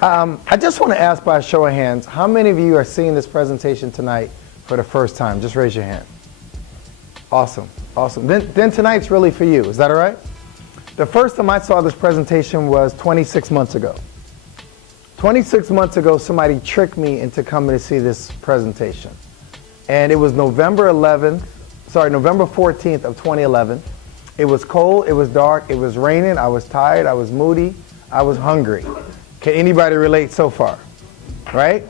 I just want to ask by a show of hands, how many of you are seeing this presentation tonight for the first time? Just raise your hand. Awesome, awesome. Then tonight's really for you. Is that all right? The first time I saw this presentation was 26 months ago. 26 months ago, somebody tricked me into coming to see this presentation. And it was November 14th of 2011. It was cold, it was dark, it was raining, I was tired, I was moody, I was hungry. Can anybody relate so far? Right?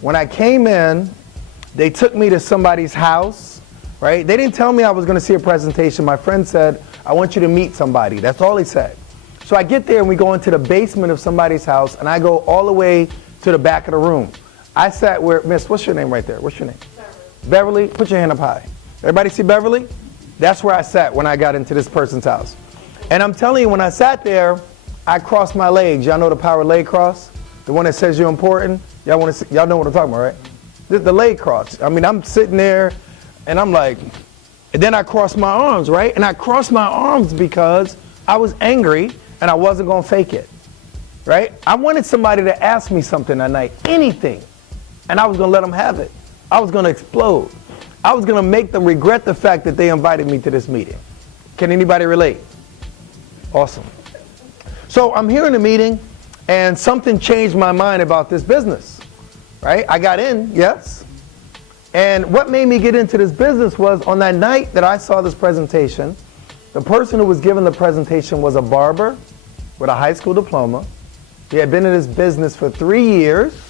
When I came in, they took me to somebody's house, right? They didn't tell me I was going to see a presentation. My friend said, I want you to meet somebody. That's all he said. So I get there and we go into the basement of somebody's house and I go all the way to the back of the room. I sat where, Miss, what's your name right there? What's your name? Beverly. Beverly, put your hand up high. Everybody see Beverly? That's where I sat when I got into this person's house. And I'm telling you, when I sat there, I crossed my legs. Y'all know the power leg cross? The one that says you're important? Y'all know what I'm talking about, right? The leg cross. I mean, I'm sitting there and I'm like, and then I crossed my arms, right? And I crossed my arms because I was angry and I wasn't going to fake it, right? I wanted somebody to ask me something that night, anything, and I was going to let them have it. I was going to explode. I was going to make them regret the fact that they invited me to this meeting. Can anybody relate? Awesome. So I'm here in the meeting, and something changed my mind about this business, right? I got in, yes. And what made me get into this business was on that night that I saw this presentation, the person who was giving the presentation was a barber with a high school diploma. He had been in this business for 3 years,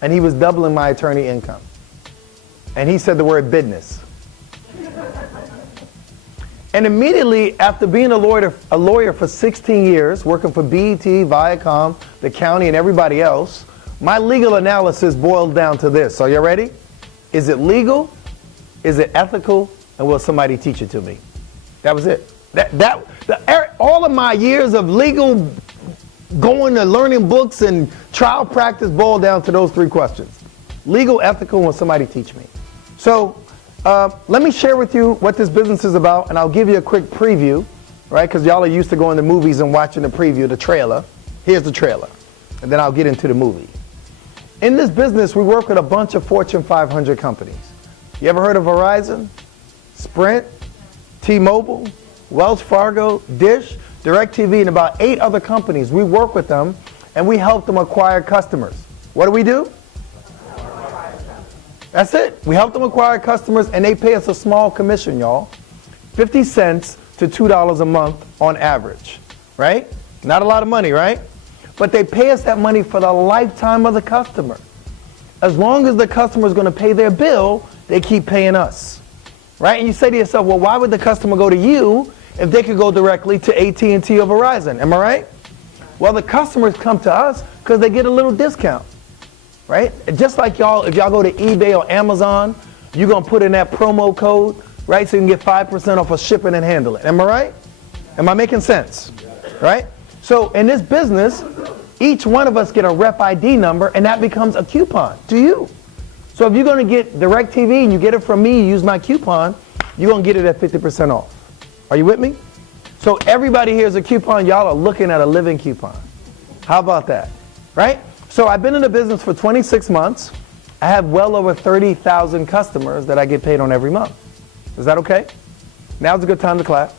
and he was doubling my attorney income. And he said the word business. And immediately after being a lawyer for 16 years, working for BET, Viacom, the county, and everybody else, my legal analysis boiled down to this. Are you ready? Is it legal? Is it ethical? And will somebody teach it to me? That was it. All of my years of legal going to learning books and trial practice boiled down to those 3 questions. Legal, ethical, and will somebody teach me? So let me share with you what this business is about, and I'll give you a quick preview, right? Because y'all are used to going to movies and watching the preview, the trailer. Here's the trailer, and then I'll get into the movie. In this business, we work with a bunch of Fortune 500 companies. You ever heard of Verizon, Sprint, T-Mobile, Wells Fargo, Dish, DirecTV, and about 8 other companies? We work with them, and we help them acquire customers. What do? That's it. We help them acquire customers, and they pay us a small commission, y'all. 50 cents to $2 a month on average, right? Not a lot of money, right? But they pay us that money for the lifetime of the customer. As long as the customer is going to pay their bill, they keep paying us, right? And you say to yourself, well, why would the customer go to you if they could go directly to AT&T or Verizon? Am I right? Well, the customers come to us because they get a little discount. Right? Just like y'all, if y'all go to eBay or Amazon, you're going to put in that promo code, right? So you can get 5% off of shipping and handling. Am I right? Am I making sense? Right? So in this business, each one of us get a rep ID number, and that becomes a coupon to you. So if you're going to get DirecTV and you get it from me, you use my coupon, you're going to get it at 50% off. Are you with me? So everybody here is a coupon. Y'all are looking at a living coupon. How about that? Right? So I've been in the business for 26 months. I have well over 30,000 customers that I get paid on every month. Is that okay? Now's a good time to clap.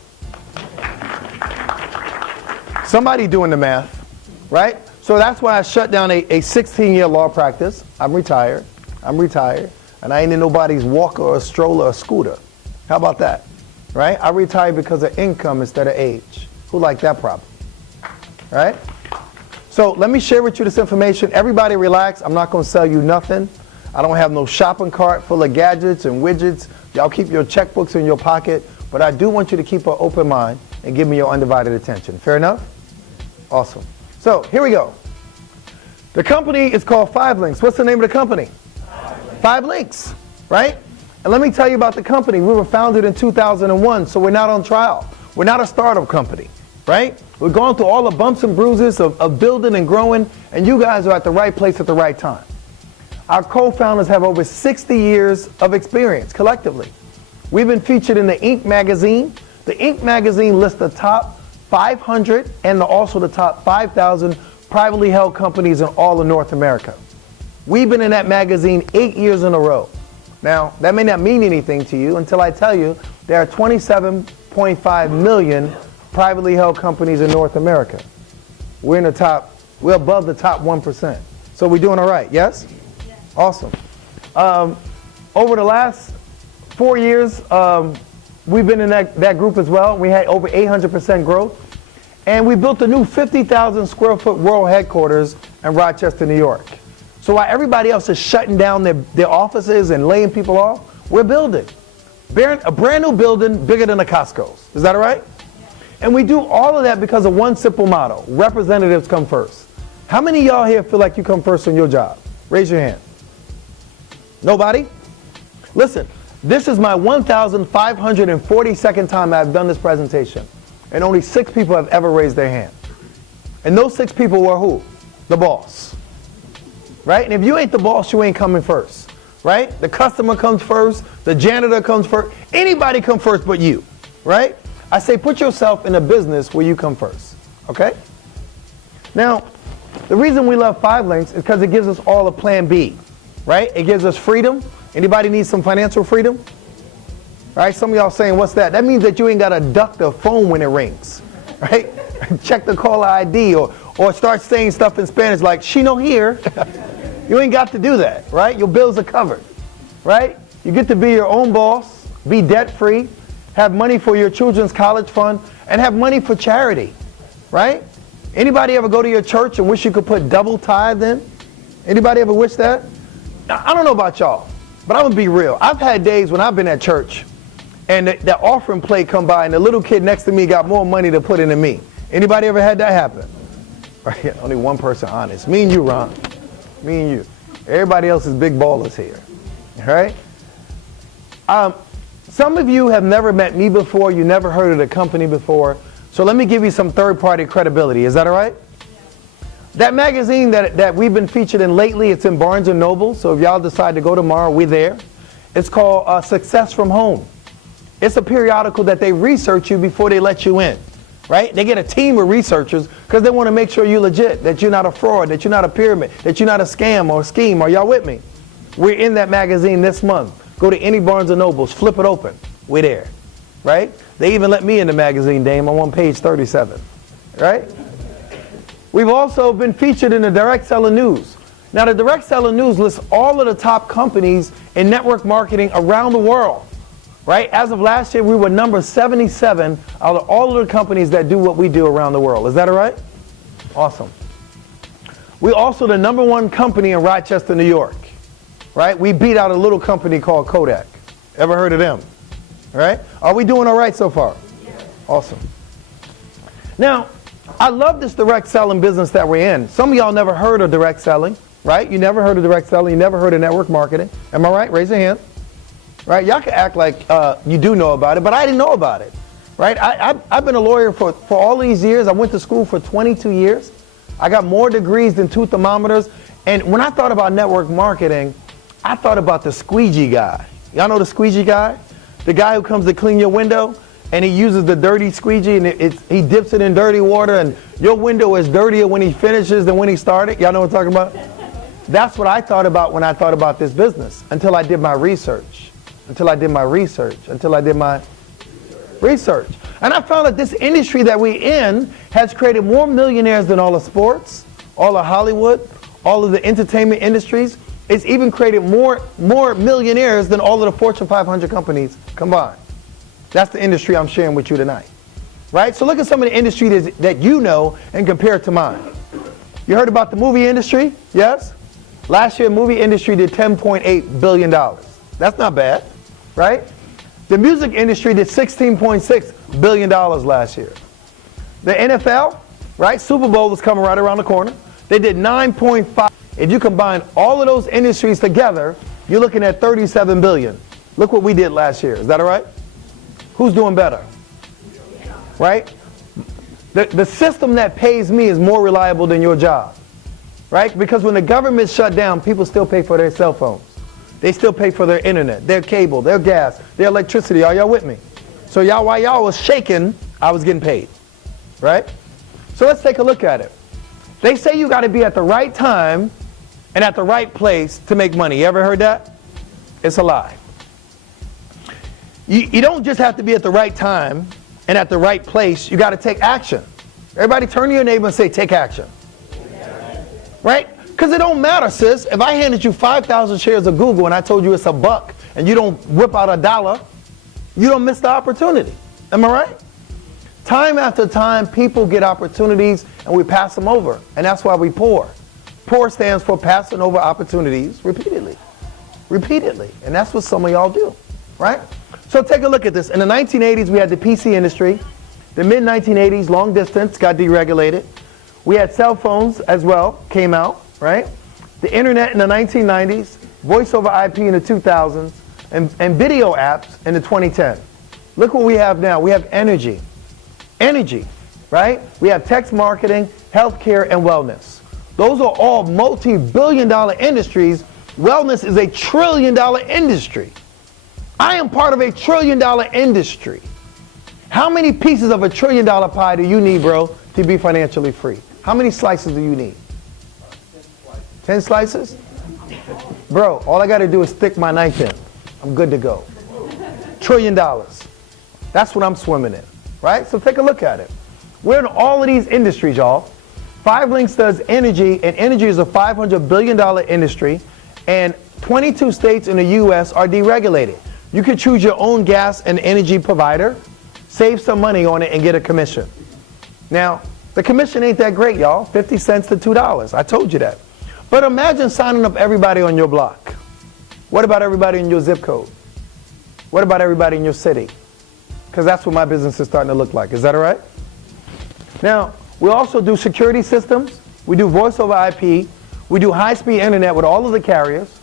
Somebody doing the math, right? So that's why I shut down a 16-year law practice. I'm retired, and I ain't in nobody's walker or stroller or scooter. How about that, right? I retired because of income instead of age. Who liked that problem, right? So let me share with you this information. Everybody relax. I'm not going to sell you nothing. I don't have no shopping cart full of gadgets and widgets. Y'all keep your checkbooks in your pocket. But I do want you to keep an open mind and give me your undivided attention. Fair enough? Awesome. So here we go. The company is called 5 Links. What's the name of the company? 5 Links, right? And let me tell you about the company. We were founded in 2001, so we're not on trial. We're not a startup company, right? We're going through all the bumps and bruises of building and growing, and you guys are at the right place at the right time. Our co-founders have over 60 years of experience collectively. We've been featured in the Inc. magazine. The Inc. magazine lists the top 500 and also the top 5,000 privately held companies in all of North America. We've been in that magazine 8 years in a row. Now, that may not mean anything to you until I tell you there are 27.5 million privately held companies in North America. We're above the top 1%. So we're doing all right, yes? Yes. Awesome. Over the last 4 years, we've been in that group as well. We had over 800% growth. And we built a new 50,000 square foot world headquarters in Rochester, New York. So while everybody else is shutting down their offices and laying people off, we're building. A brand new building bigger than a Costco's. Is that all right? Yeah. And we do all of that because of one simple motto: representatives come first. How many of y'all here feel like you come first on your job? Raise your hand. Nobody? Listen, this is my 1,542nd time I've done this presentation, and only 6 people have ever raised their hand. And those 6 people were who? The boss. Right? And if you ain't the boss, you ain't coming first. Right? The customer comes first, the janitor comes first, anybody come first but you. Right? I say put yourself in a business where you come first. Okay? Now, the reason we love 5 Links is because it gives us all a plan B. Right? It gives us freedom. Anybody need some financial freedom? Right? Some of y'all saying, what's that? That means that you ain't got to duck the phone when it rings. Right? Check the caller ID or start saying stuff in Spanish like, she no here. You ain't got to do that, right? Your bills are covered, right? You get to be your own boss, be debt-free, have money for your children's college fund, and have money for charity, right? Anybody ever go to your church and wish you could put double tithe in? Anybody ever wish that? Now, I don't know about y'all, but I'm going to be real. I've had days when I've been at church and the offering plate come by and the little kid next to me got more money to put in than me. Anybody ever had that happen? Right? Only one person honest. Me and you, Ron. Me and you. Everybody else is big ballers here. All right? Some of you have never met me before. You never heard of the company before. So let me give you some third-party credibility. Is that all right? Yeah. That magazine that we've been featured in lately, it's in Barnes & Noble. So if y'all decide to go tomorrow, we're there. It's called Success from Home. It's a periodical that they research you before they let you in. Right? They get a team of researchers because they want to make sure you're legit, that you're not a fraud, that you're not a pyramid, that you're not a scam or a scheme. Are y'all with me? We're in that magazine this month. Go to any Barnes & Nobles, flip it open. We're there. Right? They even let me in the magazine, Dame. I'm on page 37. Right? We've also been featured in the Direct Seller News. Now, the Direct Seller News lists all of the top companies in network marketing around the world. Right? As of last year, we were number 77 out of all of the companies that do what we do around the world. Is that all right? Awesome. We're also the number 1 company in Rochester, New York. Right? We beat out a little company called Kodak. Ever heard of them? All right? Are we doing all right so far? Yes. Awesome. Now, I love this direct selling business that we're in. Some of y'all never heard of direct selling, right? You never heard of direct selling. You never heard of network marketing. Am I right? Raise your hand. Right? Y'all can act like you do know about it, but I didn't know about it. Right? I've been a lawyer for all these years. I went to school for 22 years. I got more degrees than 2 thermometers. And when I thought about network marketing, I thought about the squeegee guy. Y'all know the squeegee guy? The guy who comes to clean your window and he uses the dirty squeegee and he dips it in dirty water and your window is dirtier when he finishes than when he started. Y'all know what I'm talking about? That's what I thought about when I thought about this business until I did my research. Until I did my research. And I found that this industry that we're in has created more millionaires than all of sports, all of Hollywood, all of the entertainment industries. It's even created more millionaires than all of the Fortune 500 companies combined. That's the industry I'm sharing with you tonight. Right? So look at some of the industries that you know and compare it to mine. You heard about the movie industry? Yes? Last year, the movie industry did $10.8 billion. That's not bad. Right? The music industry did $16.6 billion last year. The NFL, right? Super Bowl was coming right around the corner. They did 9.5. If you combine all of those industries together, you're looking at $37 billion. Look what we did last year. Is that all right? Who's doing better? Right? The system that pays me is more reliable than your job. Right? Because when the government shut down, people still pay for their cell phones. They still pay for their internet, their cable, their gas, their electricity. Are y'all with me? So while y'all was shaking, I was getting paid. Right? So let's take a look at it. They say you got to be at the right time and at the right place to make money. You ever heard that? It's a lie. You don't just have to be at the right time and at the right place. You got to take action. Everybody turn to your neighbor and say, take action. Right? Because it don't matter, sis. If I handed you 5,000 shares of Google and I told you it's $1 and you don't whip out $1, you don't miss the opportunity. Am I right? Time after time, people get opportunities and we pass them over. And that's why we poor. Poor stands for passing over opportunities repeatedly. Repeatedly. And that's what some of y'all do. Right? So take a look at this. In the 1980s, we had the PC industry. The mid-1980s, long distance got deregulated. We had cell phones as well, came out, right? The internet in the 1990s, voice over IP in the 2000s, and video apps in the 2010s. Look what we have now. We have energy. Energy, right? We have text marketing, healthcare, and wellness. Those are all multi-billion-dollar industries. Wellness is a trillion-dollar industry. I am part of a trillion-dollar industry. How many pieces of a trillion-dollar pie do you need, bro, to be financially free? How many slices do you need? 10 slices? Bro, all I got to do is stick my knife in. I'm good to go. $1 trillion. That's what I'm swimming in, right? So take a look at it. We're in all of these industries, y'all. 5 Links does energy, and energy is a $500 billion industry, and 22 states in the U.S. are deregulated. You can choose your own gas and energy provider, save some money on it, and get a commission. Now, the commission ain't that great, y'all. 50 cents to $2. I told you that. But imagine signing up everybody on your block. What about everybody in your zip code? What about everybody in your city? Because that's what my business is starting to look like. Is that all right? Now, we also do security systems. We do voice over IP. We do high-speed internet with all of the carriers.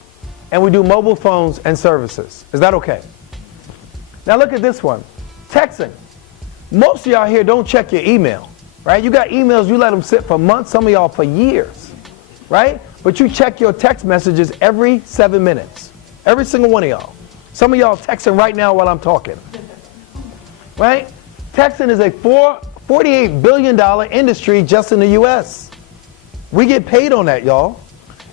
And we do mobile phones and services. Is that okay? Now look at this one. Texting. Most of y'all here don't check your email, right? You got emails, you let them sit for months, some of y'all for years, right? But you check your text messages every 7 minutes. Every single one of y'all. Some of y'all texting right now while I'm talking, right? Texting is a $48 billion industry just in the US. We get paid on that, y'all.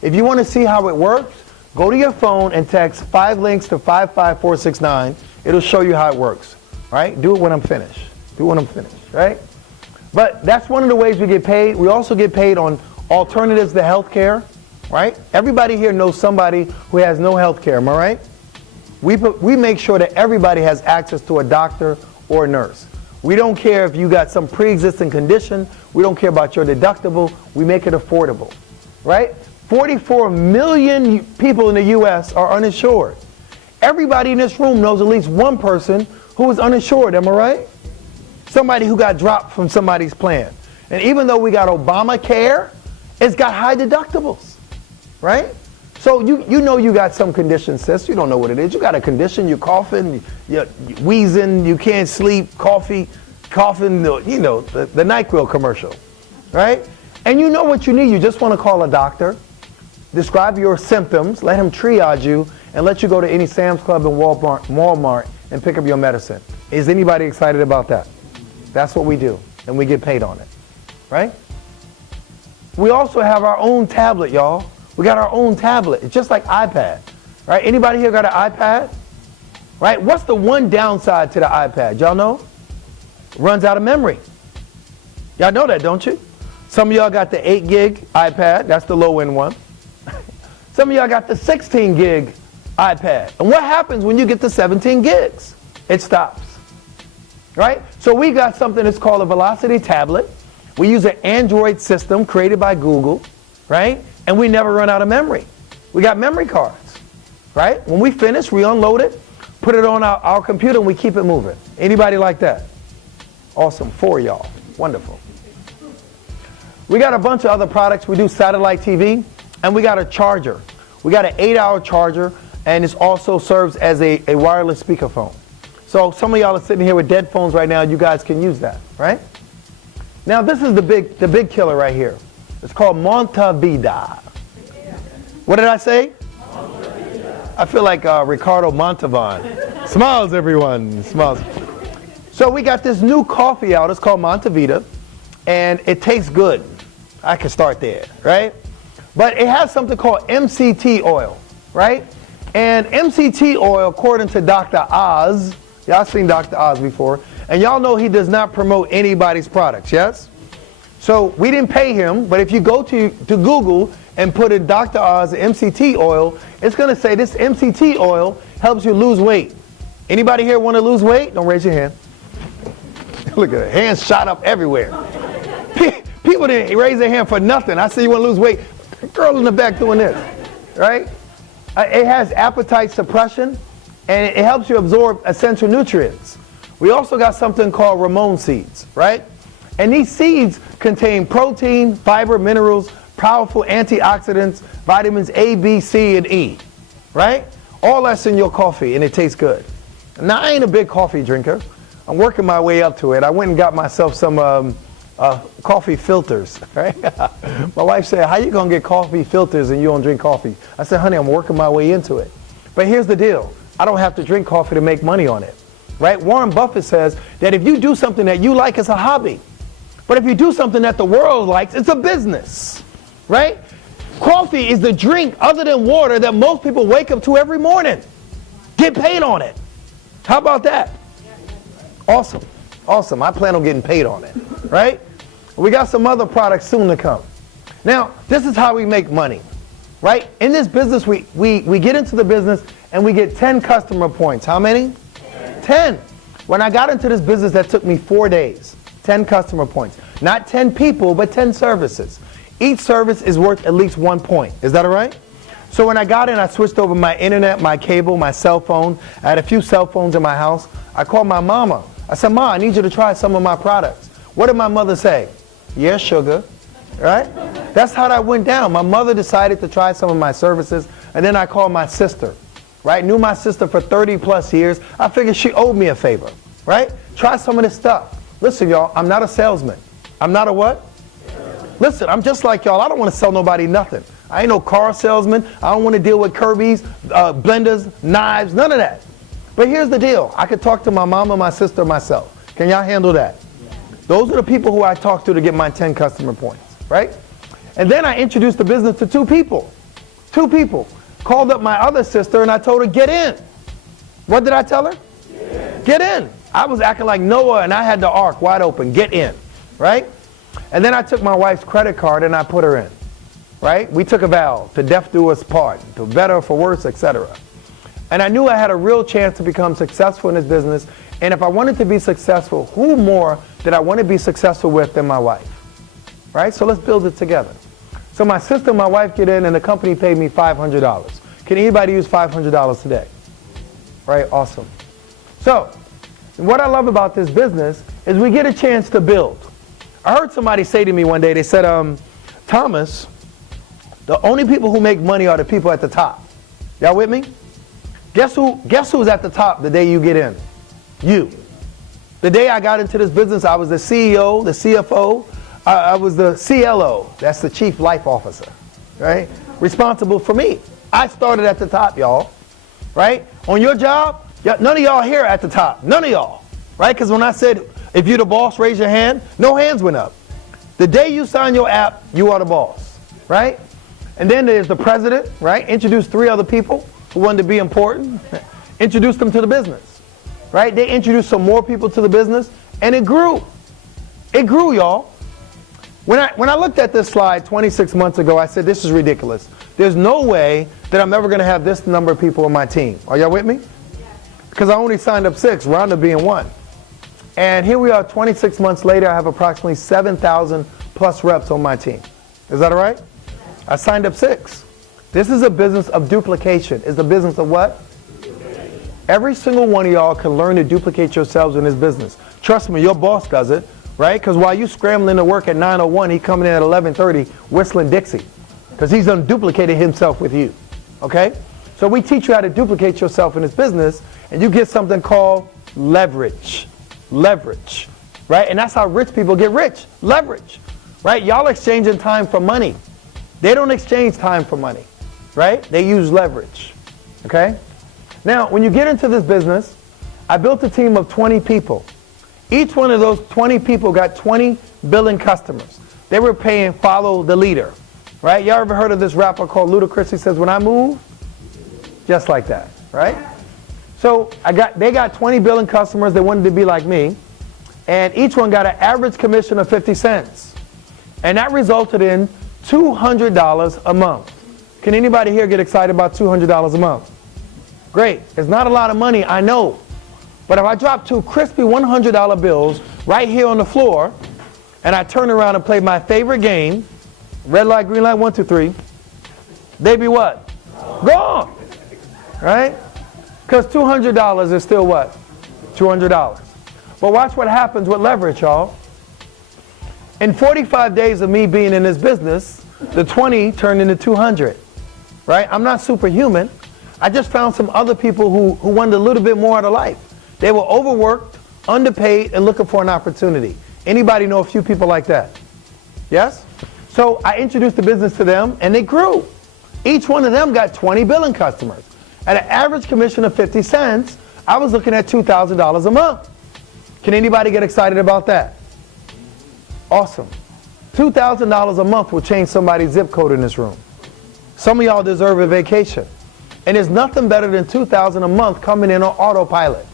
If you want to see how it works, go to your phone and text 5 links to 55469. It'll show you how it works, right? Do it when I'm finished. Do it when I'm finished, right? But that's one of the ways we get paid. We also get paid on alternatives to healthcare, right? Everybody here knows somebody who has no healthcare, am I right? We make sure that everybody has access to a doctor or a nurse. We don't care if you got some pre-existing condition. We don't care about your deductible. We make it affordable, right? 44 million people in the U.S. are uninsured. Everybody in this room knows at least one person who is uninsured, am I right? Somebody who got dropped from somebody's plan. And even though we got Obamacare, it's got high deductibles, right? So you know you got some condition, sis. You don't know what it is. You got a condition, you're coughing, you're wheezing, you can't sleep, coughing, you know, the NyQuil commercial, right? And you know what you need. You just want to call a doctor, describe your symptoms, let him triage you, and let you go to any Sam's Club and Walmart and pick up your medicine. Is anybody excited about that? That's what we do, and we get paid on it, right? We also have our own tablet, y'all. We got our own tablet. It's just like iPad, right? Anybody here got an iPad? Right? What's the one downside to the iPad? Y'all know? It runs out of memory. Y'all know that, don't you? Some of y'all got the 8 gig iPad. That's the low-end one. Some of y'all got the 16 gig iPad. And what happens when you get to 17 gigs? It stops. Right? So we got something that's called a Velocity tablet. We use an Android system created by Google, right? And we never run out of memory. We got memory cards, right? When we finish, we unload it, put it on our computer, and we keep it moving. Anybody like that? Awesome. 4 y'all. Wonderful. We got a bunch of other products. We do satellite TV, and we got a charger. We got an 8-hour charger, and it also serves as a wireless speakerphone. So some of y'all are sitting here with dead phones right now. You guys can use that, right? Now this is the big killer right here. It's called Montevida. What did I say? I feel like Ricardo Montalban. Smiles, everyone. Smiles. So we got this new coffee out. It's called Montevida, and it tastes good. I can start there, right? But it has something called MCT oil, right? And MCT oil, according to Dr. Oz, y'all seen Dr. Oz before, and y'all know he does not promote anybody's products, yes? So we didn't pay him, but if you go to Google and put in Dr. Oz MCT oil, it's going to say this MCT oil helps you lose weight. Anybody here want to lose weight? Don't raise your hand. Look at it, hands shot up everywhere. People didn't raise their hand for nothing. I see you want to lose weight. Girl in the back doing this, right? It has appetite suppression, and it helps you absorb essential nutrients. We also got something called Ramon seeds, right? And these seeds contain protein, fiber, minerals, powerful antioxidants, vitamins A, B, C, and E, right? All that's in your coffee, and it tastes good. Now, I ain't a big coffee drinker. I'm working my way up to it. I went and got myself some coffee filters, right? My wife said, how you gonna get coffee filters and you don't drink coffee? I said, honey, I'm working my way into it. But here's the deal. I don't have to drink coffee to make money on it, right? Warren Buffett says that if you do something that you like, it's a hobby. But if you do something that the world likes, it's a business, right? Coffee is the drink other than water that most people wake up to every morning. Get paid on it. How about that? Awesome. Awesome. I plan on getting paid on it, right? We got some other products soon to come. Now, this is how we make money, right? In this business, we get into the business and we get 10 customer points. How many? 10. When I got into this business, that took me 4 days. 10 customer points. Not 10 people, but 10 services. Each service is worth at least 1 point. Is that all right? So when I got in, I switched over my internet, my cable, my cell phone. I had a few cell phones in my house. I called my mama. I said, Ma, I need you to try some of my products. What did my mother say? Yeah, sugar, right? That's how that went down. My mother decided to try some of my services, and then I called my sister, right? Knew my sister for 30 plus years. I figured she owed me a favor, right? Try some of this stuff. Listen, y'all, I'm not a salesman. I'm not a what? Listen, I'm just like y'all. I don't want to sell nobody nothing. I ain't no car salesman. I don't want to deal with Kirby's, blenders, knives, none of that. But here's the deal. I could talk to my mama, my sister, myself. Can y'all handle that? Those are the people who I talk to get my 10 customer points, right? And then I introduced the business to 2 people. 2 people. Called up my other sister and I told her, get in. What did I tell her? Get in. I was acting like Noah and I had the ark wide open. Get in, right? And then I took my wife's credit card and I put her in, right? We took a vow to death do us part, for better, for worse, etc. And I knew I had a real chance to become successful in this business. And if I wanted to be successful, who more did I want to be successful with than my wife? Right? So let's build it together. So my sister and my wife get in and the company paid me $500. Can anybody use $500 today? Right? Awesome. So what I love about this business is we get a chance to build. I heard somebody say to me one day, they said, Thomas, the only people who make money are the people at the top. Y'all with me? Guess who's at the top the day you get in? You. The day I got into this business, I was the CEO, the CFO, I was the CLO, that's the Chief Life Officer, right? Responsible for me. I started at the top, y'all, right? On your job, none of y'all here at the top, none of y'all, right? Because when I said, if you're the boss, raise your hand, no hands went up. The day you sign your app, you are the boss, right? And then there's the president, right? Introduce 3 other people who wanted to be important, introduced them to the business, right? They introduced some more people to the business, and it grew. It grew, y'all. When I looked at this slide 26 months ago, I said, this is ridiculous. There's no way that I'm ever going to have this number of people on my team. Are y'all with me? Because I only signed up 6, round up being 1. And here we are 26 months later, I have approximately 7,000 plus reps on my team. Is that all right? I signed up 6. This is a business of duplication. It's a business of what? Every single one of y'all can learn to duplicate yourselves in this business. Trust me, your boss does it, right? Because while you scrambling to work at 9:01, he coming in at 11:30 whistling Dixie. Because he's unduplicated himself with you, okay? So we teach you how to duplicate yourself in this business, and you get something called leverage. Leverage, right? And that's how rich people get rich. Leverage, right? Y'all exchanging time for money. They don't exchange time for money, right? They use leverage, okay? Now, when you get into this business, I built a team of 20 people. Each one of those 20 people got 20 billing customers. They were paying follow the leader, right? Y'all ever heard of this rapper called Ludacris? He says, when I move, just like that, right? So they got 20 billion customers. They wanted to be like me. And each one got an average commission of 50 cents. And that resulted in $200 a month. Can anybody here get excited about $200 a month? Great. It's not a lot of money, I know. But if I drop 2 crispy $100 bills right here on the floor, and I turn around and play my favorite game, red light, green light, 1, 2, 3, they be what? Gone. Right? Because $200 is still what? $200. But watch what happens with leverage, y'all. In 45 days of me being in this business, the 20 turned into 200. Right? I'm not superhuman. I just found some other people who wanted a little bit more out of life. They were overworked, underpaid, and looking for an opportunity. Anybody know a few people like that? Yes? So I introduced the business to them, and they grew. Each one of them got 20 billion customers. At an average commission of 50 cents, I was looking at $2,000 a month. Can anybody get excited about that? Awesome. $2,000 a month will change somebody's zip code in this room. Some of y'all deserve a vacation. And there's nothing better than $2,000 a month coming in on autopilot.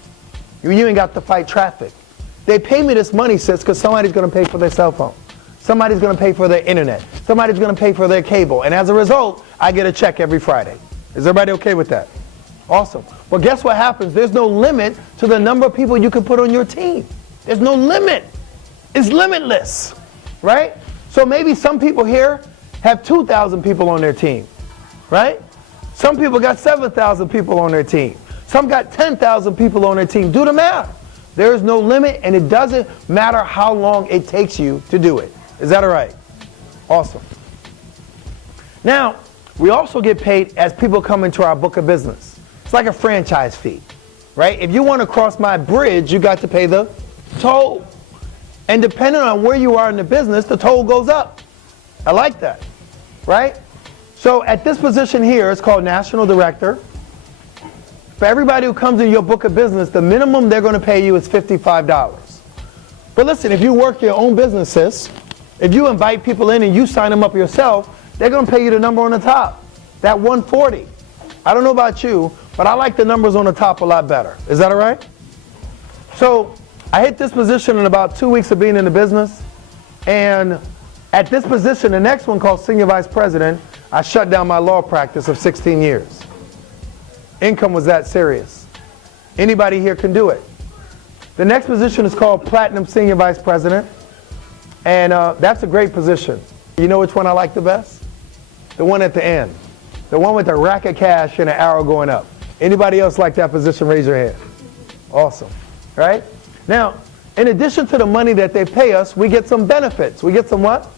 You ain't got to fight traffic. They pay me this money, sis, because somebody's going to pay for their cell phone. Somebody's going to pay for their internet. Somebody's going to pay for their cable. And as a result, I get a check every Friday. Is everybody okay with that? Awesome. Well, guess what happens? There's no limit to the number of people you can put on your team. There's no limit. It's limitless, right? So maybe some people here have 2,000 people on their team, right? Some people got 7,000 people on their team. Some got 10,000 people on their team. Do the math. There is no limit, and it doesn't matter how long it takes you to do it. Is that all right? Awesome. Now, we also get paid as people come into our book of business. It's like a franchise fee, right? If you want to cross my bridge, you got to pay the toll. And depending on where you are in the business, the toll goes up. I like that, right? So at this position here, it's called National Director. For everybody who comes in your book of business, the minimum they're going to pay you is $55. But listen, if you work your own businesses, if you invite people in and you sign them up yourself, they're going to pay you the number on the top, that $140. I don't know about you, but I like the numbers on the top a lot better. Is that all right? So I hit this position in about 2 weeks of being in the business. And at this position, the next one called Senior Vice President, I shut down my law practice of 16 years. Income was that serious. Anybody here can do it. The next position is called Platinum Senior Vice President. And that's a great position. You know which one I like the best? The one at the end. The one with the rack of cash and an arrow going up. Anybody else like that position? Raise your hand. Awesome. Right? Now, in addition to the money that they pay us, we get some benefits. We get some what?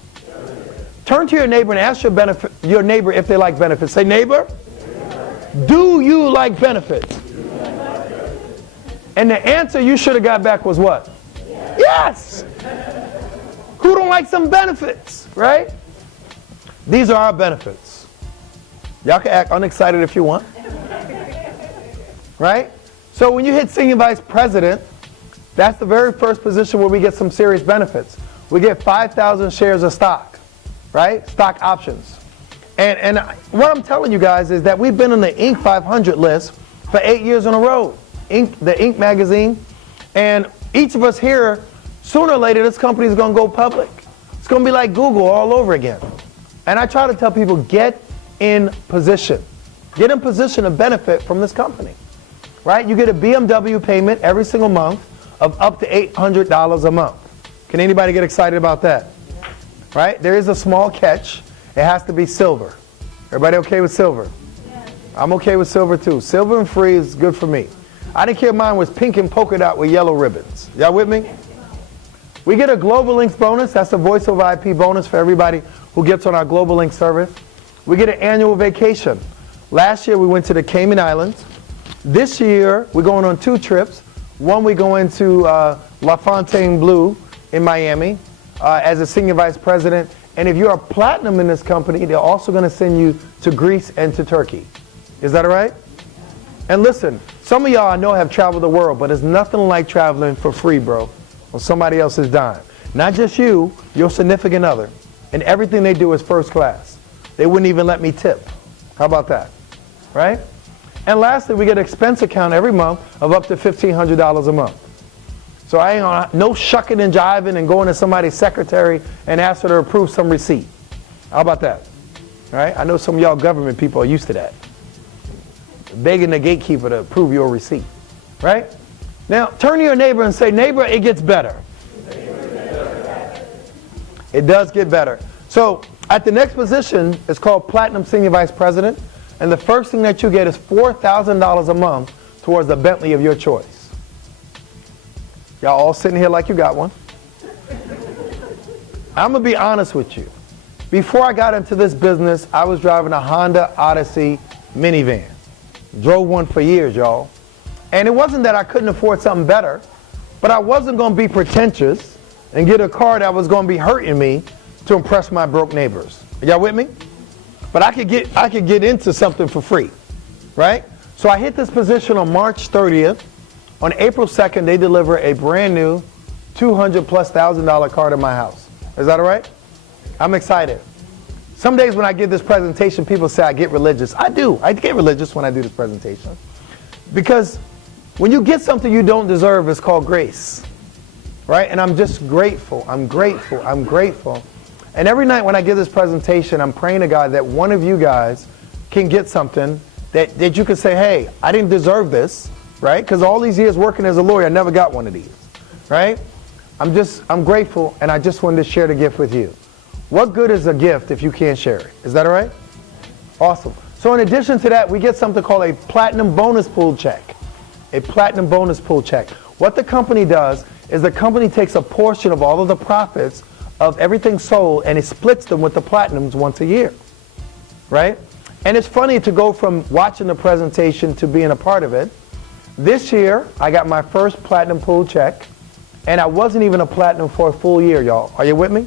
Turn to your neighbor and ask your neighbor if they like benefits. Say, neighbor, do you like benefits? And the answer you should have got back was what? Yes! Who don't like some benefits, right? These are our benefits. Y'all can act unexcited if you want. Right? So when you hit Senior Vice President, that's the very first position where we get some serious benefits. We get 5,000 shares of stock, right? Stock options. And what I'm telling you guys is that we've been on the Inc. 500 list for 8 years in a row. The Inc. magazine. And each of us here, sooner or later, this company is going to go public. It's going to be like Google all over again. And I try to tell people, get in position. Get in position to benefit from this company, right? You get a BMW payment every single month of up to $800 a month. Can anybody get excited about that? Right? There is a small catch. It has to be silver. Everybody okay with silver? Yes. I'm okay with silver too. Silver and free is good for me. I didn't care mine was pink and polka dot with yellow ribbons. Y'all with me? We get a Global Links bonus. That's a voice over IP bonus for everybody who gets on our Global Link service. We get an annual vacation. Last year we went to the Cayman Islands. This year we're going on 2 trips. One, we go into La Fontainebleau in Miami as a Senior Vice President. And if you're a platinum in this company, they're also going to send you to Greece and to Turkey. Is that all right? And listen, some of y'all I know have traveled the world, but there's nothing like traveling for free, bro, on somebody else's dime. Not just you, your significant other. and everything they do is first class. They wouldn't even let me tip. How about that? Right? And lastly, we get an expense account every month of up to $1,500 a month. So I ain't on no shucking and jiving and going to somebody's secretary and ask her to approve some receipt. How about that? Right? I know some of y'all government people are used to that. Begging the gatekeeper to approve your receipt. Right? Now, turn to your neighbor and say, neighbor, it gets better. It does get better. So at the next position, it's called Platinum Senior Vice President. And the first thing that you get is $4,000 a month towards the Bentley of your choice. Y'all all sitting here like you got one. I'm going to be honest with you. Before I got into this business, I was driving a Honda Odyssey minivan. Drove one for years, y'all. And it wasn't that I couldn't afford something better, but I wasn't going to be pretentious and get a car that was going to be hurting me to impress my broke neighbors. Are y'all with me? But I could get into something for free, right? So I hit this position on March 30th. On April 2nd, they deliver a brand new $200,000+ car to my house. Is that all right? I'm excited. Some days when I give this presentation, people say I get religious. I do. I get religious when I do this presentation. Because when you get something you don't deserve, it's called grace. Right? And I'm just grateful. I'm grateful. I'm grateful. And every night when I give this presentation, I'm praying to God that one of you guys can get something that you can say, hey, I didn't deserve this. Right? Because all these years working as a lawyer, I never got one of these. Right? I'm grateful, and I just wanted to share the gift with you. What good is a gift if you can't share it? Is that all right? Awesome. So in addition to that, we get something called a platinum bonus pool check. A platinum bonus pool check. What the company does is the company takes a portion of all of the profits of everything sold, and it splits them with the platinums once a year. Right? And it's funny to go from watching the presentation to being a part of it. This year, I got my first platinum pool check, and I wasn't even a platinum for a full year, y'all. Are you with me?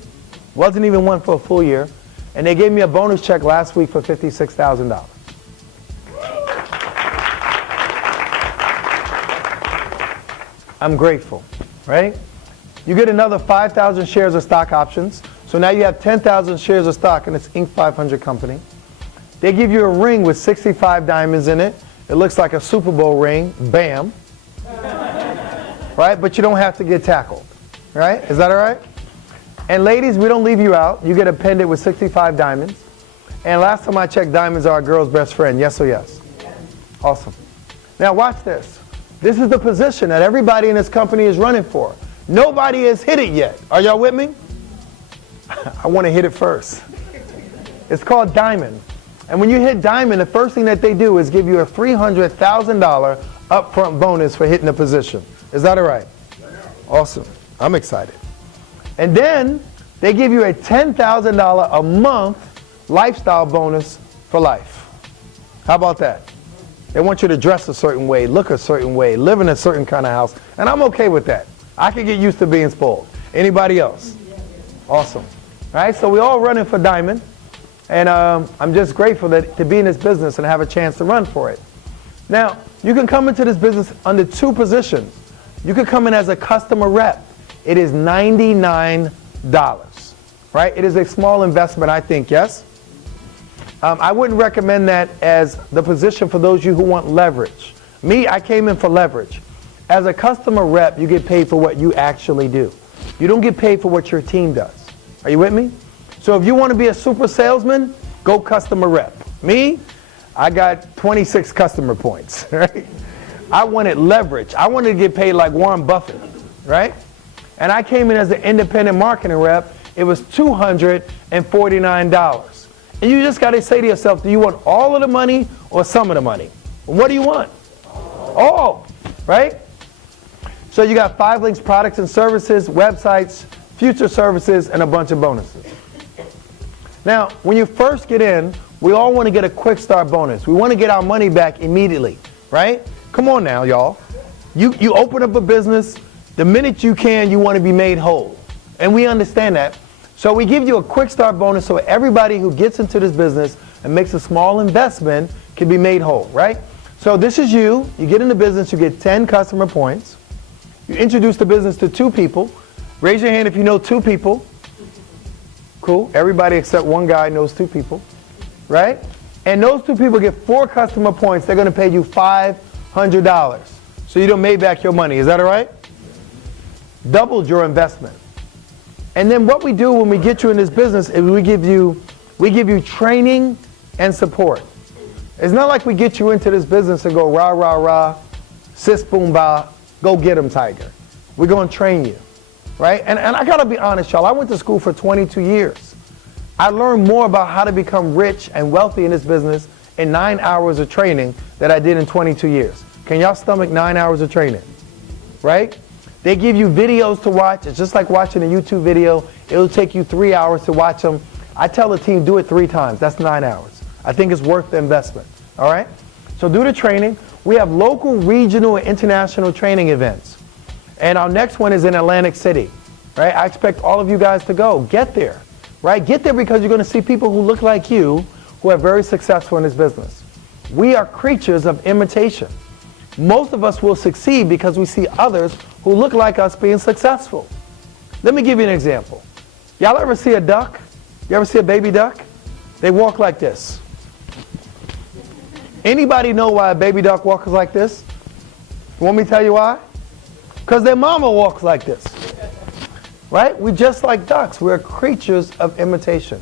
Wasn't even one for a full year. And they gave me a bonus check last week for $56,000. I'm grateful, right? You get another 5,000 shares of stock options. So now you have 10,000 shares of stock in this Inc. 500 company. They give you a ring with 65 diamonds in it. It looks like a Super Bowl ring. Bam. Right? But you don't have to get tackled. Right? Is that all right? And ladies, we don't leave you out. You get a pendant with 65 diamonds. And last time I checked, diamonds are a girl's best friend. Yes or yes? Awesome. Now watch this. This is the position that everybody in this company is running for. Nobody has hit it yet. Are y'all with me? I want to hit it first. It's called diamond. And when you hit diamond, the first thing that they do is give you a $300,000 upfront bonus for hitting the position. Is that all right? Awesome. I'm excited. And then they give you a $10,000 a month lifestyle bonus for life. How about that? They want you to dress a certain way, look a certain way, live in a certain kind of house. And I'm okay with that. I can get used to being spoiled. Anybody else? Awesome. All right, so we're all running for diamond. And I'm just grateful to be in this business and have a chance to run for it. Now, you can come into this business under two positions. You can come in as a customer rep. It is $99, right? It is a small investment, I think, yes? I wouldn't recommend that as the position for those of you who want leverage. Me, I came in for leverage. As a customer rep, you get paid for what you actually do. You don't get paid for what your team does. Are you with me? So if you want to be a super salesman, go customer rep. Me, I got 26 customer points, right? I wanted leverage. I wanted to get paid like Warren Buffett, right? And I came in as an independent marketing rep. It was $249. And you just got to say to yourself, do you want all of the money or some of the money? What do you want? All, right? So you got 5 links, products and services, websites, future services, and a bunch of bonuses. Now, when you first get in, we all want to get a quick start bonus. We want to get our money back immediately, right? Come on now, y'all. You open up a business, the minute you can, you want to be made whole. And we understand that. So we give you a quick start bonus so everybody who gets into this business and makes a small investment can be made whole, right? So this is you. You get in the business, you get 10 customer points. You introduce the business to 2 people. Raise your hand if you know 2 people. Cool. Everybody except one guy knows 2 people, right? And those 2 people get 4 customer points. They're going to pay you $500. So you don't made back your money. Is that all right? Doubled your investment. And then what we do when we get you in this business is we give you training and support. It's not like we get you into this business and go rah, rah, rah, sis, boom, bah, go get him, tiger. We're going to train you, right? And I got to be honest, y'all. I went to school for 22 years. I learned more about how to become rich and wealthy in this business in 9 hours of training that I did in 22 years. Can y'all stomach 9 hours of training, right? They give you videos to watch. It's just like watching a YouTube video. It'll take you 3 hours to watch them. I tell the team, do it 3 times. That's 9 hours. I think it's worth the investment, all right? So do the training. We have local, regional, and international training events. And our next one is in Atlantic City, right? I expect all of you guys to go. Get there, right? Get there because you're going to see people who look like you who are very successful in this business. We are creatures of imitation. Most of us will succeed because we see others who look like us being successful. Let me give you an example. Y'all ever see a duck? You ever see a baby duck? They walk like this. Anybody know why a baby duck walks like this? Want me to tell you why? Because their mama walks like this. Right? We're just like ducks. We're creatures of imitation.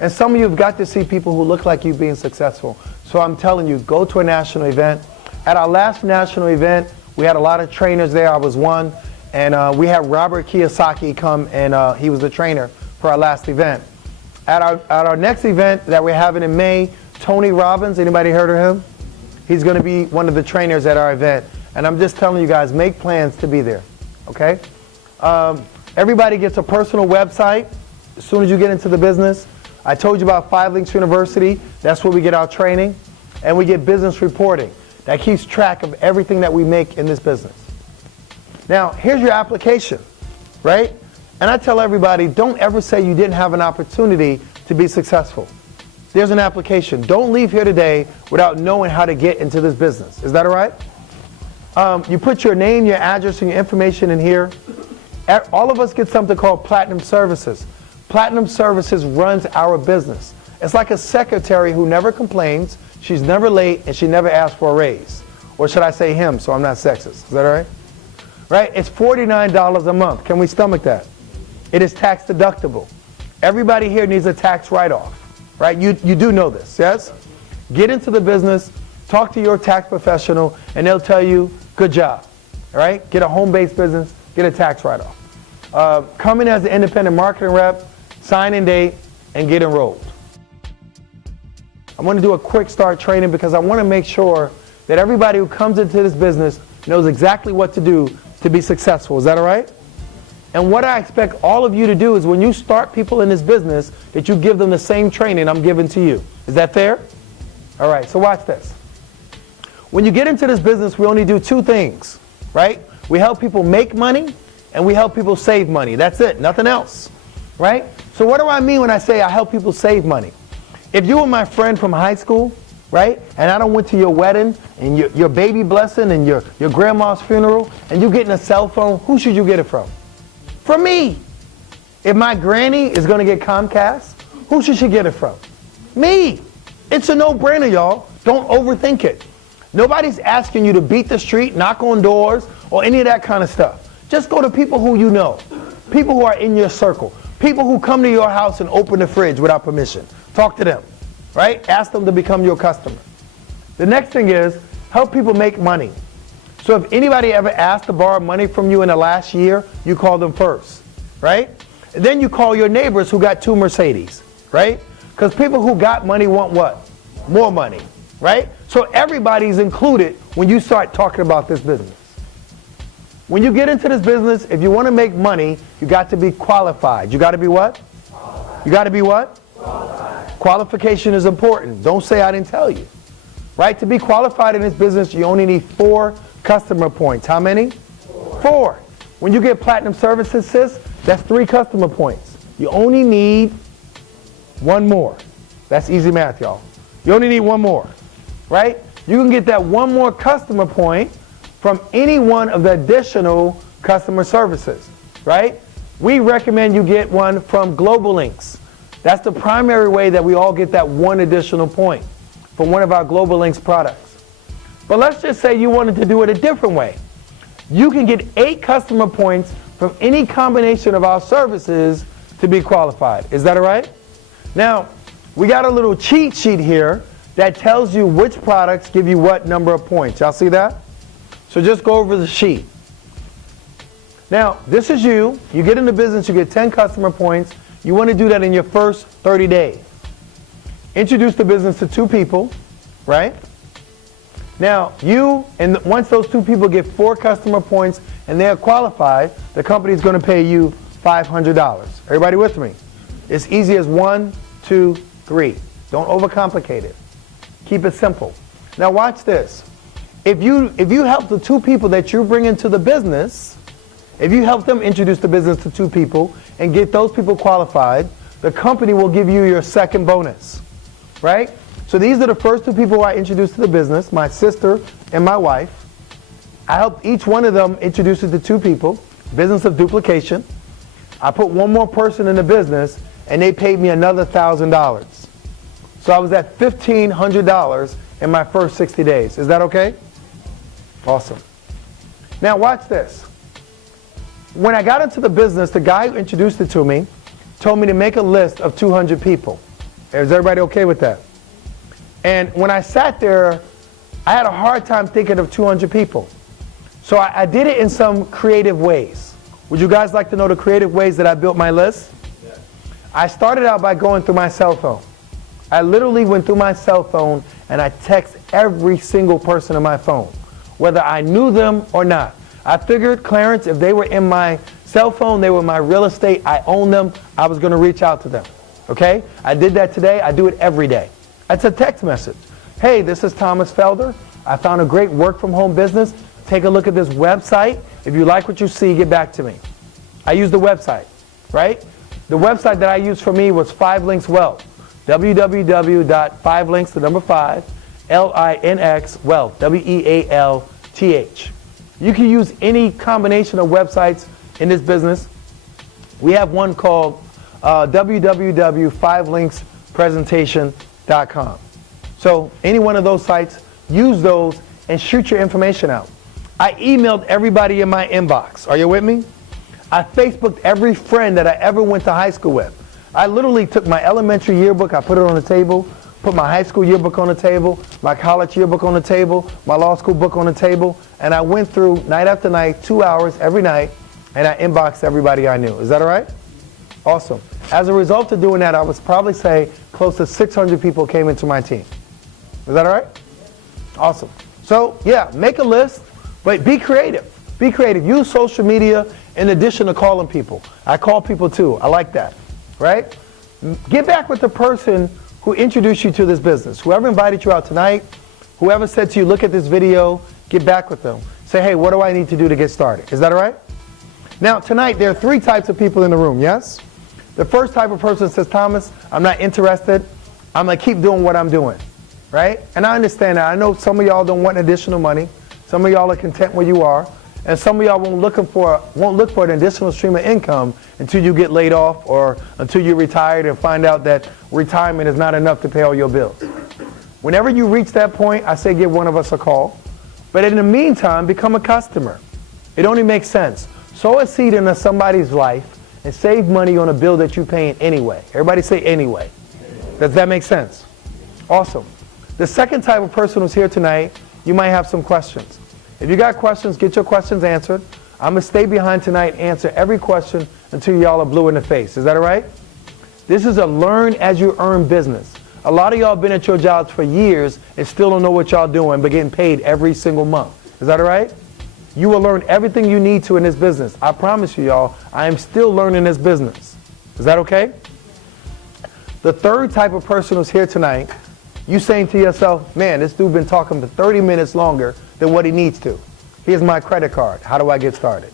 And some of you have got to see people who look like you being successful. So I'm telling you, go to a national event. At our last national event, we had a lot of trainers there. I was one. And we had Robert Kiyosaki come, and he was the trainer for our last event. At our next event that we're having in May, Tony Robbins, anybody heard of him? He's going to be one of the trainers at our event. And I'm just telling you guys, make plans to be there, okay? Everybody gets a personal website as soon as you get into the business. I told you about 5 Links University. That's where we get our training. And we get business reporting. That keeps track of everything that we make in this business. Now, here's your application, right? And I tell everybody, don't ever say you didn't have an opportunity to be successful. There's an application. Don't leave here today without knowing how to get into this business. Is that all right? You put your name, your address, and your information in here. All of us get something called Platinum Services. Platinum Services runs our business. It's like a secretary who never complains, she's never late, and she never asks for a raise. Or should I say him, so I'm not sexist. Is that all right? Right? It's $49 a month. Can we stomach that? It is tax deductible. Everybody here needs a tax write-off. Right? You do know this, yes? Get into the business, talk to your tax professional, and they'll tell you, good job. All right? Get a home-based business, get a tax write-off. Come in as an independent marketing rep, sign in date, and get enrolled. I'm going to do a quick start training because I want to make sure that everybody who comes into this business knows exactly what to do to be successful. Is that all right? And what I expect all of you to do is when you start people in this business, that you give them the same training I'm giving to you. Is that fair? All right, so watch this. When you get into this business, we only do 2 things, right? We help people make money and we help people save money. That's it, nothing else, right? So what do I mean when I say I help people save money? If you were my friend from high school, right, and I don't went to your wedding and your baby blessing and your grandma's funeral and you getting a cell phone, who should you get it from? From me. If my granny is going to get Comcast, who should she get it from? Me. It's a no-brainer, y'all. Don't overthink it. Nobody's asking you to beat the street, knock on doors, or any of that kind of stuff. Just go to people who you know, people who are in your circle, people who come to your house and open the fridge without permission. Talk to them, right? Ask them to become your customer. The next thing is help people make money. So if anybody ever asked to borrow money from you in the last year, you call them first, right? And then you call your neighbors who got 2 Mercedes, right? Because people who got money want what? More money, right? So everybody's included when you start talking about this business. When you get into this business, if you want to make money, you got to be qualified. You got to be what? Qualified. You got to be what? Qualified. Qualification is important. Don't say I didn't tell you. Right? To be qualified in this business, you only need 4 customer points. How many? 4. When you get Platinum Services, sis, that's 3 customer points. You only need 1 more. That's easy math, y'all. You only need 1 more. Right? You can get that 1 more customer point from any one of the additional customer services. Right? We recommend you get one from Global Links. That's the primary way that we all get that one additional point from one of our Global Links products. But let's just say you wanted to do it a different way. You can get 8 customer points from any combination of our services to be qualified. Is that all right? Now, we got a little cheat sheet here that tells you which products give you what number of points. Y'all see that? So just go over the sheet. Now, this is you. You get in the business, you get 10 customer points. You want to do that in your first 30 days. Introduce the business to 2 people, right? Now, once those 2 people get 4 customer points and they're qualified, the company is going to pay you $500. Everybody with me? It's easy as 1, 2, 3. Don't overcomplicate it. Keep it simple. Now watch this. If you help the 2 people that you bring into the business, if you help them introduce the business to 2 people and get those people qualified, the company will give you your second bonus, right? So these are the first 2 people who I introduced to the business, my sister and my wife. I helped each one of them introduce it to 2 people, business of duplication. I put one more person in the business and they paid me another $1,000. So I was at $1,500 in my first 60 days. Is that okay? Awesome. Now watch this. When I got into the business, the guy who introduced it to me told me to make a list of 200 people. Is everybody okay with that? And when I sat there, I had a hard time thinking of 200 people. So I did it in some creative ways. Would you guys like to know the creative ways that I built my list? Yeah. I started out by going through my cell phone. I literally went through my cell phone and I text every single person on my phone, whether I knew them or not. I figured, Clarence, if they were in my cell phone, they were my real estate, I own them, I was going to reach out to them. Okay? I did that today. I do it every day. It's a text message. Hey, this is Thomas Felder. I found a great work from home business. Take a look at this website. If you like what you see, get back to me. I use the website, right? The website that I used for me was 5 Links Wealth. www.5links, the number 5, L-I-N-X, Wealth, W-E-A-L-T-H. You can use any combination of websites in this business. We have one called www.5linkspresentation.com. So any one of those sites, use those and shoot your information out. I emailed everybody in my inbox. Are you with me? I Facebooked every friend that I ever went to high school with. I literally took my elementary yearbook, I put it on the table, put my high school yearbook on the table, my college yearbook on the table, my law school book on the table, and I went through night after night, 2 hours every night, and I inboxed everybody I knew. Is that all right? Awesome. As a result of doing that, I would probably say close to 600 people came into my team. Is that all right? Awesome. So, yeah, make a list, but be creative. Be creative. Use social media in addition to calling people. I call people too. I like that, right? Get back with the person who introduced you to this business. Whoever invited you out tonight, whoever said to you, look at this video, get back with them. Say, hey, what do I need to do to get started? Is that all right? Now, tonight, there are 3 types of people in the room, yes? The first type of person says, Thomas, I'm not interested. I'm going to keep doing what I'm doing, right? And I understand that. I know some of y'all don't want additional money. Some of y'all are content where you are. And some of y'all won't look for an additional stream of income until you get laid off or until you're retired and find out that retirement is not enough to pay all your bills. Whenever you reach that point, I say give one of us a call. But in the meantime, become a customer. It only makes sense. Sow a seed into somebody's life and save money on a bill that you're paying anyway. Everybody say anyway. Does that make sense? Awesome. The second type of person who's here tonight, you might have some questions. If you got questions, get your questions answered. I'm going to stay behind tonight and answer every question until y'all are blue in the face. Is that all right? This is a learn as you earn business. A lot of y'all been at your jobs for years and still don't know what y'all doing, but getting paid every single month. Is that all right? You will learn everything you need to in this business. I promise you, y'all, I am still learning this business. Is that okay? The third type of person who's here tonight, you saying to yourself, man, this dude been talking for 30 minutes longer than what he needs to. Here's my credit card. How do I get started?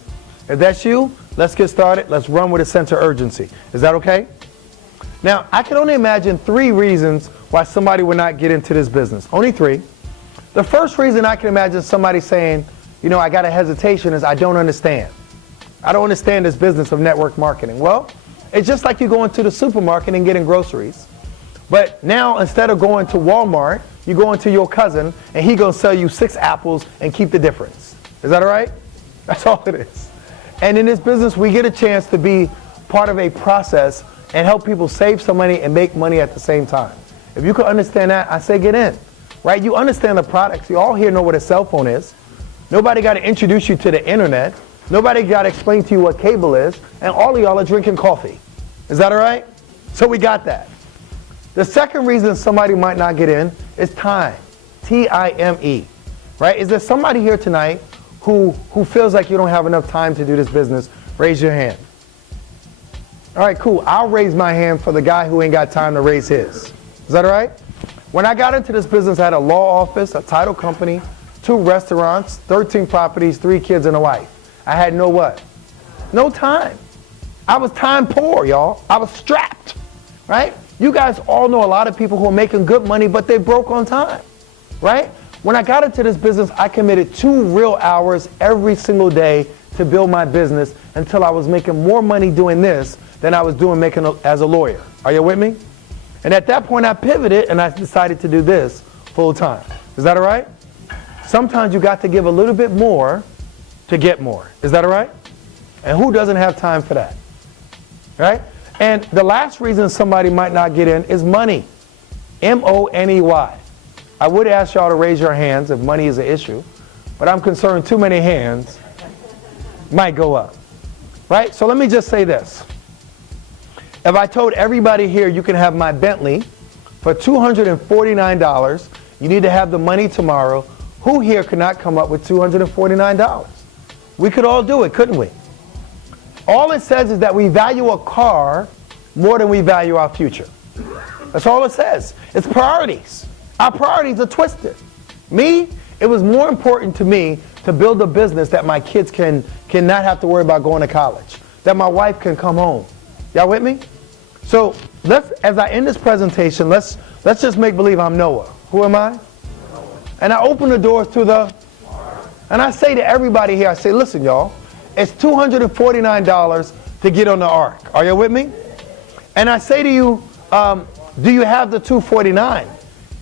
If that's you, let's get started. Let's run with a sense of urgency. Is that okay? Now, I can only imagine 3 reasons why somebody would not get into this business. Only 3. The first reason I can imagine somebody saying, you know, I got a hesitation is I don't understand. I don't understand this business of network marketing. Well, It's just like you going to the supermarket and getting groceries. But now, instead of going to Walmart, you go into your cousin, and he gonna sell you 6 apples and keep the difference. Is that all right? That's all it is. And in this business, we get a chance to be part of a process and help people save some money and make money at the same time. If you can understand that, I say get in, right? You understand the products. You all here know what a cell phone is. Nobody got to introduce you to the internet. Nobody got to explain to you what cable is. And all of y'all are drinking coffee. Is that all right? So we got that. The second reason somebody might not get in is time. T-I-M-E. Right? Is there somebody here tonight who feels like you don't have enough time to do this business? Raise your hand. All right, cool. I'll raise my hand for the guy who ain't got time to raise his. Is that all right? When I got into this business, I had a law office, a title company, 2 restaurants, 13 properties, 3 kids, and a wife. I had no what? No time. I was time poor, y'all. I was strapped, right? You guys all know a lot of people who are making good money, but they broke on time, right? When I got into this business, I committed 2 real hours every single day to build my business until I was making more money doing this than I was doing as a lawyer. Are you with me? And at that point, I pivoted and I decided to do this full time. Is that all right? Sometimes you got to give a little bit more to get more. Is that all right? And who doesn't have time for that? Right? And the last reason somebody might not get in is money. M-O-N-E-Y. I would ask y'all to raise your hands if money is an issue, but I'm concerned too many hands might go up. Right? So let me just say this. If I told everybody here you can have my Bentley for $249, you need to have the money tomorrow, who here could not come up with $249? We could all do it, couldn't we? All it says is that we value a car more than we value our future. That's all it says. It's priorities. Our priorities are twisted. Me, it was more important to me to build a business that my kids cannot have to worry about going to college, that my wife can come home. Y'all with me? So as I end this presentation, let's just make believe I'm Noah. Who am I? And I open the doors to and I say to everybody here, I say, listen, y'all, it's $249 to get on the ark. Are you with me? And I say to you, do you have the $249?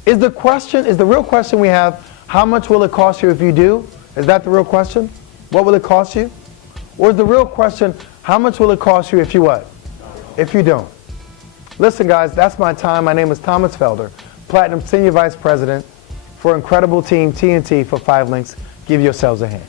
Is the real question we have, how much will it cost you if you do? Is that the real question? What will it cost you? Or is the real question, how much will it cost you if you what? If you don't. Listen, guys, that's my time. My name is Thomas Felder, Platinum Senior Vice President for incredible team TNT for 5 Links. Give yourselves a hand.